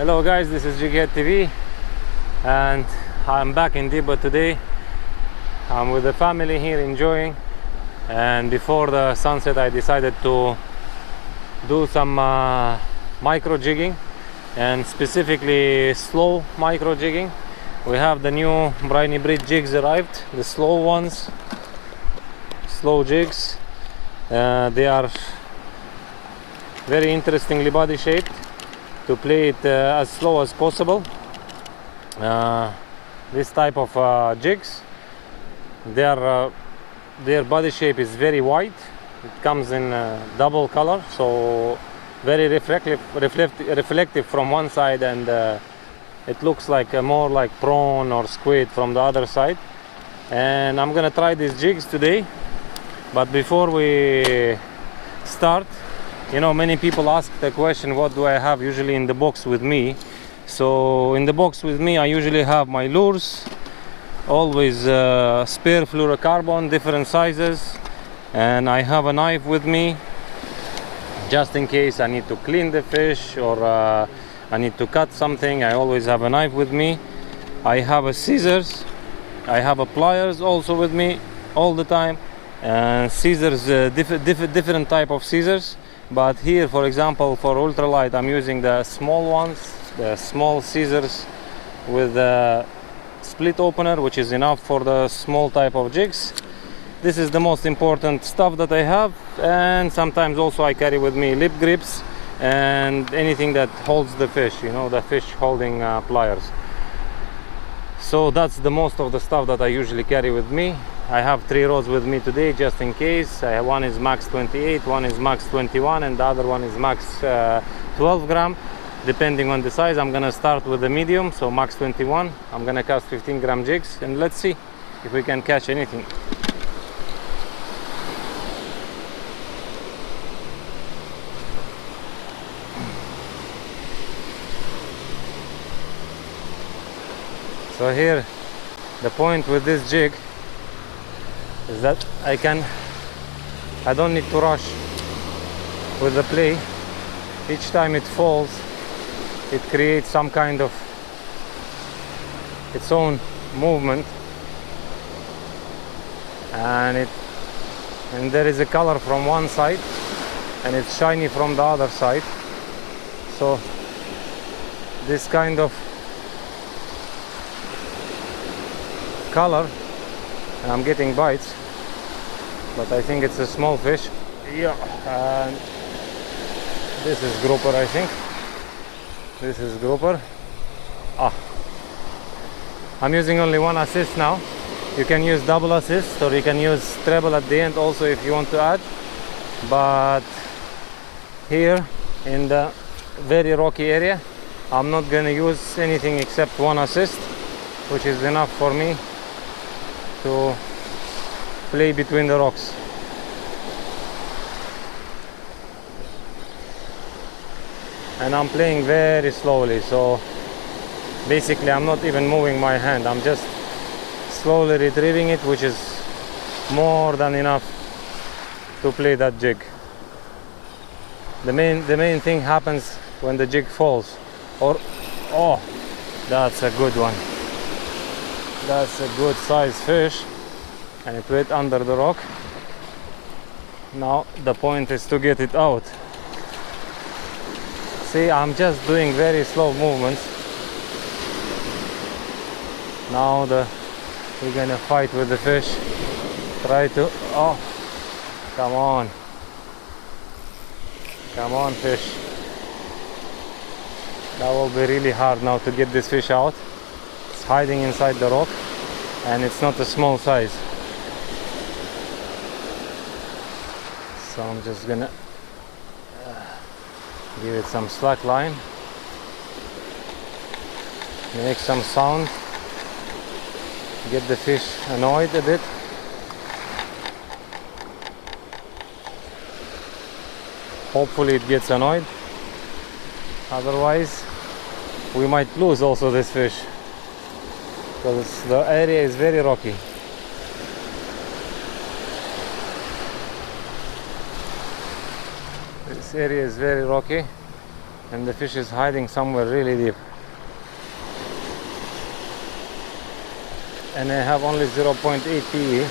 Hello guys, this is JIGHEAD TV and I'm back in Diba today. I'm with the family here enjoying, and before the sunset I decided to do some micro jigging, and specifically slow micro jigging. We have the new briny breed jigs arrived, the slow ones, slow jigs. They are very interestingly body shaped to play it as slow as possible. This type of jigs, their body shape is very wide. It comes in double color, so very reflective from one side, and it looks like more like prawn or squid from the other side. And I'm gonna try these jigs today, but before we start, you know, many people ask the question, what do I have usually in the box with me? So in the box with me I usually have my lures, always spare fluorocarbon, different sizes, and I have a knife with me just in case I need to clean the fish or I need to cut something. I always have a knife with me. I have a scissors, I have a pliers also with me all the time, and scissors, different type of scissors. But here, for example, for ultralight, I'm using the small ones, the small scissors with a split opener, which is enough for the small type of jigs. This is the most important stuff that I have, and sometimes also I carry with me lip grips and anything that holds the fish, you know, the fish holding pliers. So that's the most of the stuff that I usually carry with me. I have 3 rods with me today just in case. One is max 28, one is max 21, and the other one is max 12 gram, depending on the size. I'm gonna start with the medium, so max 21. I'm gonna cast 15 gram jigs, and let's see if we can catch anything. So here, the point with this jig is that I don't need to rush with the play. Each time it falls, it creates some kind of its own movement, and there is a color from one side and it's shiny from the other side. So this kind of color, and I'm getting bites, but I think it's a small fish. Yeah, and this is grouper, I think. This is grouper. I'm using only one assist now. You can use double assist, or you can use treble at the end also if you want to add. But here in the very rocky area, I'm not gonna use anything except one assist, which is enough for me to play between the rocks. And I'm playing very slowly, so basically I'm not even moving my hand. I'm just slowly retrieving it, which is more than enough to play that jig. The main thing happens when the jig falls. Oh, that's a good one. That's a good size fish, and it went under the rock. Now the point is to get it out. See, I'm just doing very slow movements. Now we're gonna fight with the fish. Try to, come on fish. That will be really hard now to get this fish out. It's hiding inside the rock, and it's not a small size. So I'm just gonna give it some slack line, make some sound, get the fish annoyed a bit. Hopefully it gets annoyed, otherwise we might lose also this fish, because the area is very rocky. This area is very rocky. and the fish is hiding somewhere really deep. And I have only 0.8 PE.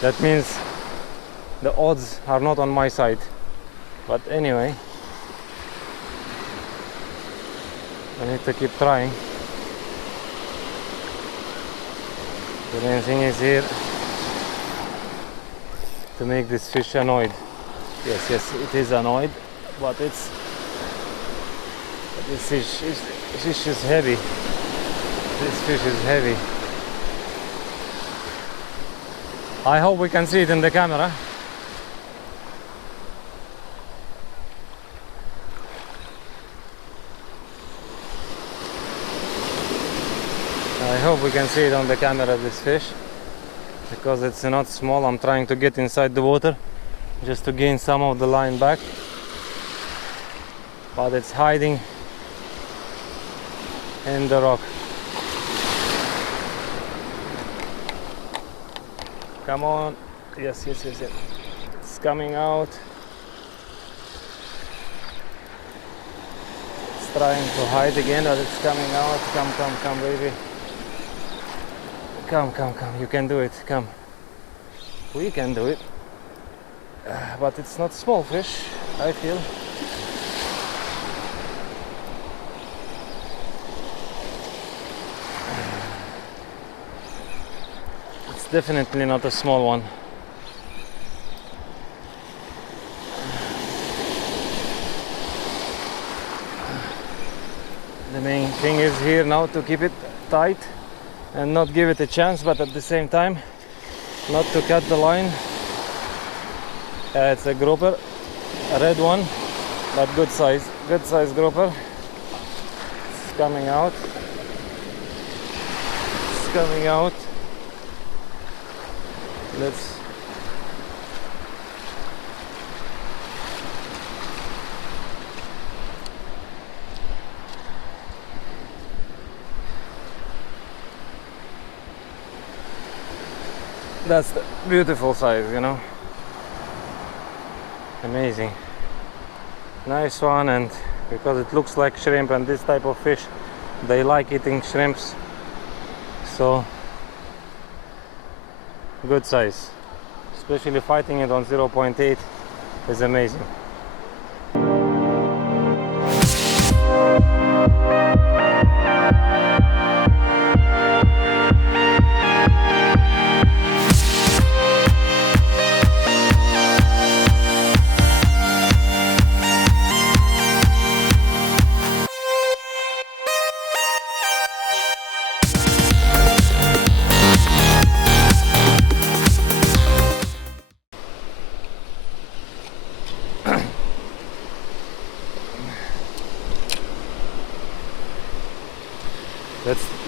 That means the odds are not on my side. But anyway, I need to keep trying. The main thing is here to make this fish annoyed. Yes, it is annoyed, but this fish is heavy. This fish is heavy. I hope we can see it in the camera. I hope we can see it on the camera, this fish, because it's not small. I'm trying to get inside the water just to gain some of the line back, but it's hiding in the rock. Come on. Yes. It's coming out. It's trying to hide again, but it's coming out. Come, baby. Come. You can do it. Come. We can do it. But it's not small fish, I feel. It's definitely not a small one. The main thing is here now to keep it tight and not give it a chance, but at the same time not to cut the line. It's a grouper, a red one, but good size grouper. It's coming out. That's the beautiful size, you know. Amazing, nice one. And because it looks like shrimp, and this type of fish, they like eating shrimps, so good size, especially fighting it on 0.8 is amazing.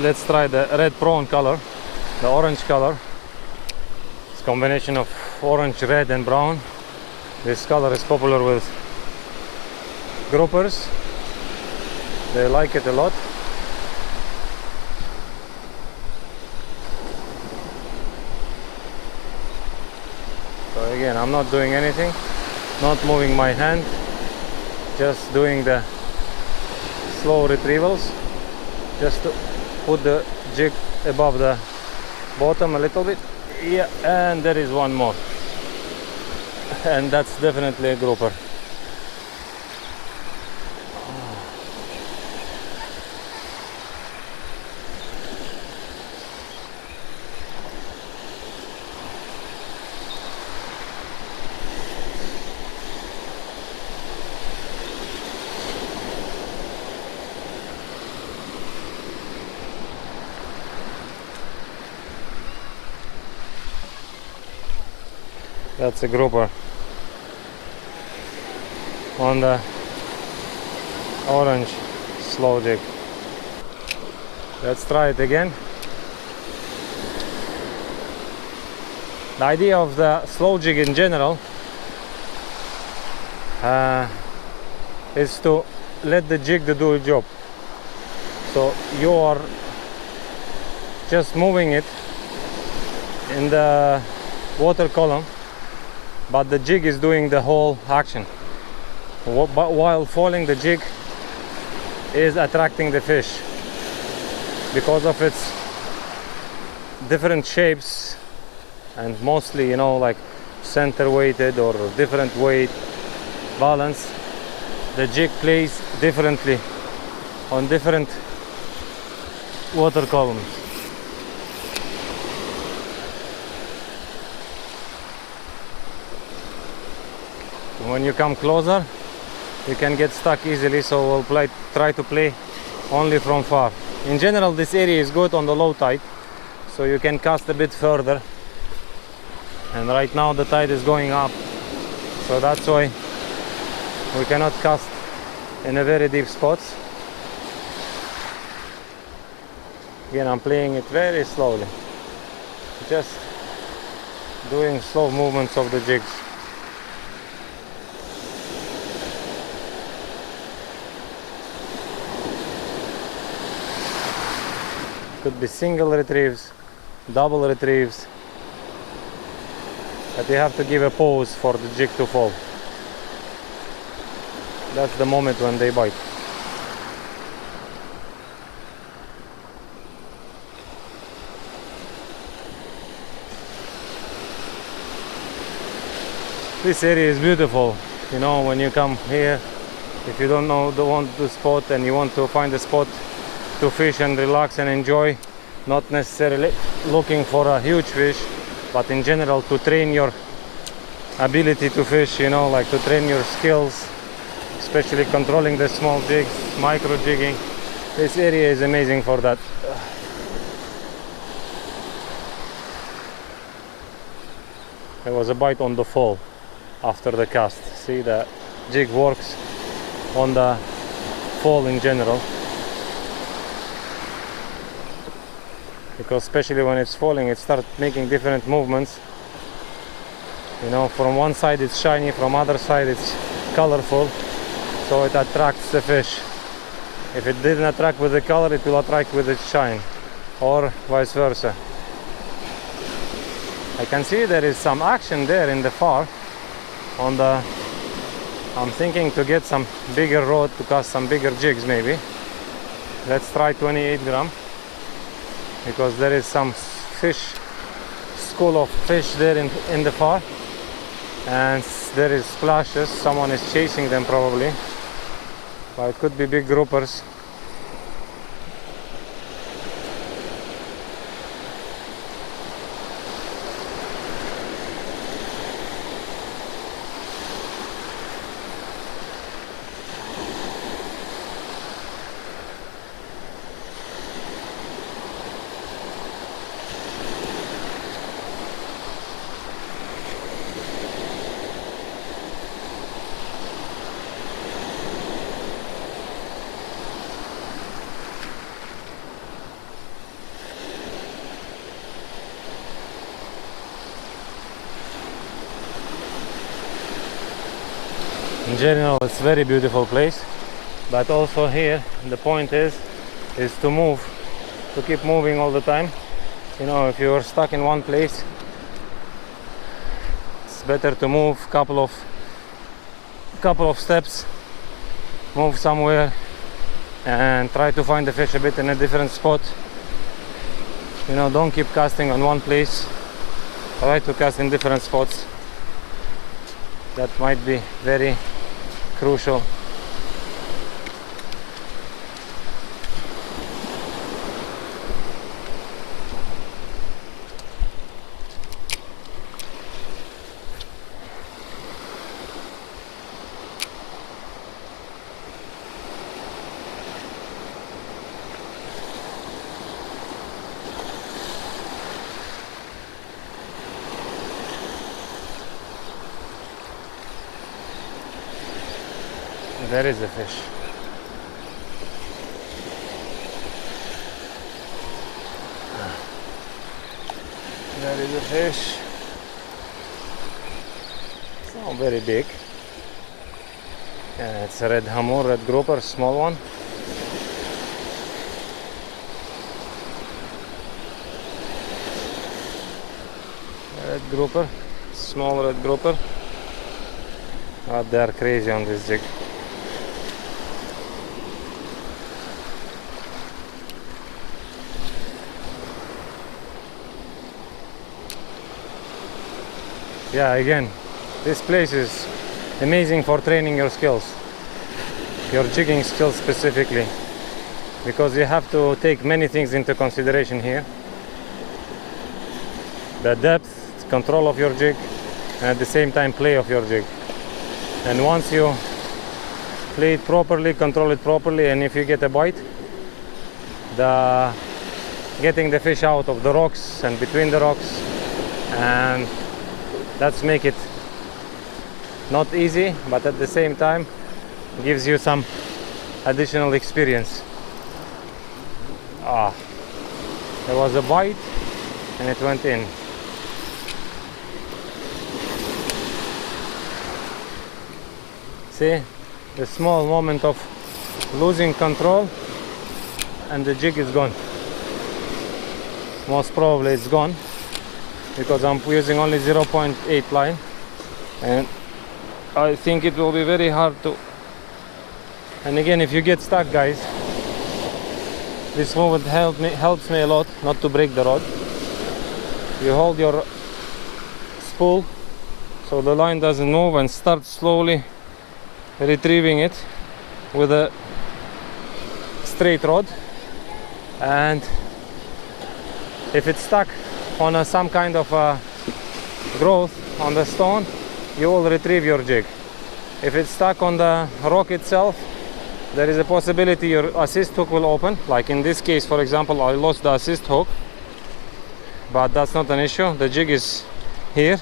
Let's try the red prawn color, the orange color. It's a combination of orange, red and brown. This color is popular with groupers. They like it a lot. So again, I'm not doing anything, not moving my hand, just doing the slow retrievals, just to put the jig above the bottom a little bit. Yeah, and there is one more, and that's definitely a grouper. That's a grouper on the orange slow jig. Let's try it again. The idea of the slow jig in general is to let the jig do a job. So you are just moving it in the water column, but the jig is doing the whole action. but while falling, the jig is attracting the fish because of its different shapes, and mostly, you know, like center weighted or different weight balance. The jig plays differently on different water columns. When you come closer, you can get stuck easily, so we'll try to play only from far. In general, this area is good on the low tide, so you can cast a bit further. And right now the tide is going up, so that's why we cannot cast in a very deep spots. Again, I'm playing it very slowly, just doing slow movements of the jigs. Could be single retrieves, double retrieves, but you have to give a pause for the jig to fall. That's the moment when they bite. This area is beautiful, you know, when you come here. If you don't want to spot and you want to find a spot to fish and relax and enjoy, not necessarily looking for a huge fish, but in general to train your ability to fish, you know, like to train your skills, especially controlling the small jigs, micro jigging. This area is amazing for that. There was a bite on the fall after the cast. See, the jig works on the fall in general, because especially when it's falling, it starts making different movements. You know, from one side it's shiny, from other side it's colorful, so it attracts the fish. If it didn't attract with the color, it will attract with its shine, or vice versa. I can see there is some action there in the far on the... I'm thinking to get some bigger rod to cast some bigger jigs maybe. Let's try 28 gram, because there is some fish, school of fish there in the far, and there is splashes. Someone is chasing them probably, but it could be big groupers. In general, it's a very beautiful place, but also here the point is to move, to keep moving all the time. You know, if you're stuck in one place, it's better to move couple of steps, move somewhere and try to find the fish a bit in a different spot. You know, don't keep casting on one place, try to cast in different spots. That might be very crucial. There is a fish. There is a fish. It's not very big. It's a red hamur, red grouper, small one. Red grouper, small red grouper. But they are crazy on this jig. Yeah, again, this place is amazing for training your skills, your jigging skills specifically, because you have to take many things into consideration here: the depth, control of your jig, and at the same time play of your jig. And once you play it properly, control it properly, and if you get a bite, getting the fish out of the rocks and between the rocks, and that's make it not easy, but at the same time gives you some additional experience. There was a bite and it went in. See, the small moment of losing control and the jig is gone. Most probably it's gone, because I'm using only 0.8 line, and I think it will be very hard to. And again, if you get stuck, guys, this movement helps me a lot not to break the rod. You hold your spool so the line doesn't move, and start slowly retrieving it with a straight rod. And if it's stuck on some kind of growth on the stone, you will retrieve your jig. If it's stuck on the rock itself, there is a possibility your assist hook will open. Like in this case, for example, I lost the assist hook, but that's not an issue. The jig is here.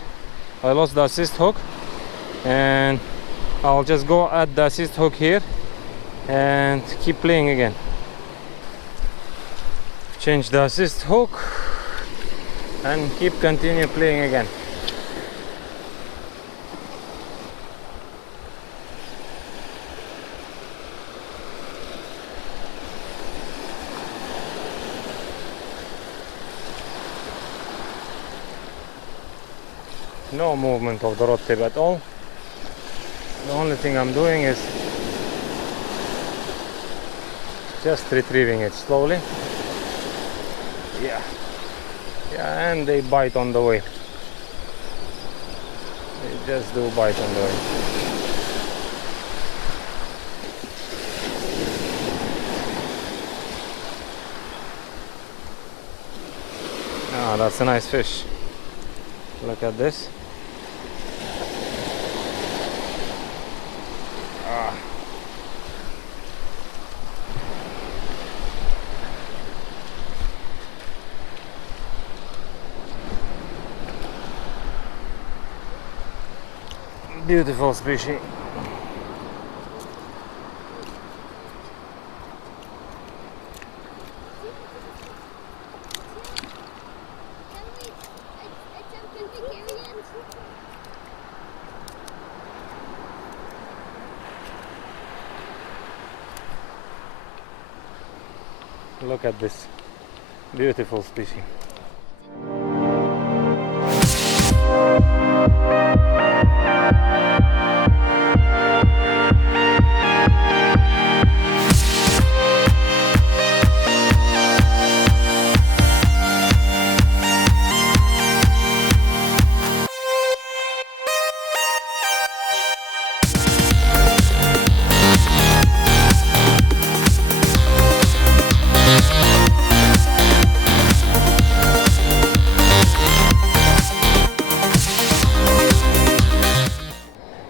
I lost the assist hook, and I'll just go add the assist hook here and keep playing again. Change the assist hook and continue playing again. No movement of the rod tip at all. The only thing I'm doing is just retrieving it slowly. Yeah, and they bite on the way. They just do bite on the way. Ah, that's a nice fish. Look at this. Beautiful species. Look at this beautiful species.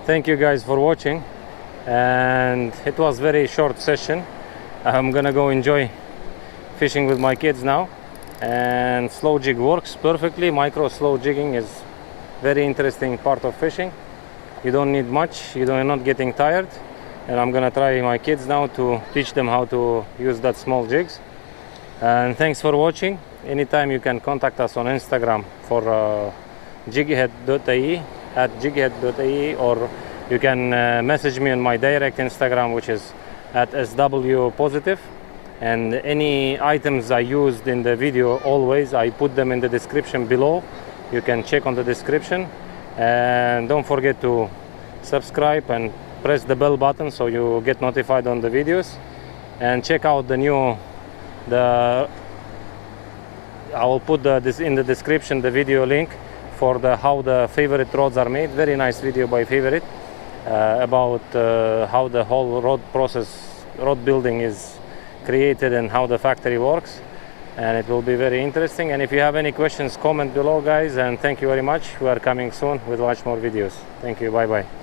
Thank you guys for watching, and it was very short session. I'm gonna go enjoy fishing with my kids now, and slow jig works perfectly. Micro slow jigging is very interesting part of fishing. You don't need much, you're not getting tired, and I'm gonna try my kids now to teach them how to use that small jigs. And thanks for watching. Anytime you can contact us on Instagram for JIGHEAD.ie @JIGHEAD.ie, or you can message me on my direct Instagram, which is @SWPositive. And any items I used in the video, always I put them in the description below. You can check on the description, and don't forget to subscribe and press the bell button so you get notified on the videos, and check out the new, I will put this in the description, the video link for how the favorite rods are made. Very nice video by Favorite about how the whole rod building is created and how the factory works, and it will be very interesting. And if you have any questions, comment below, guys, and thank you very much. We are coming soon with much more videos. Thank you. Bye bye.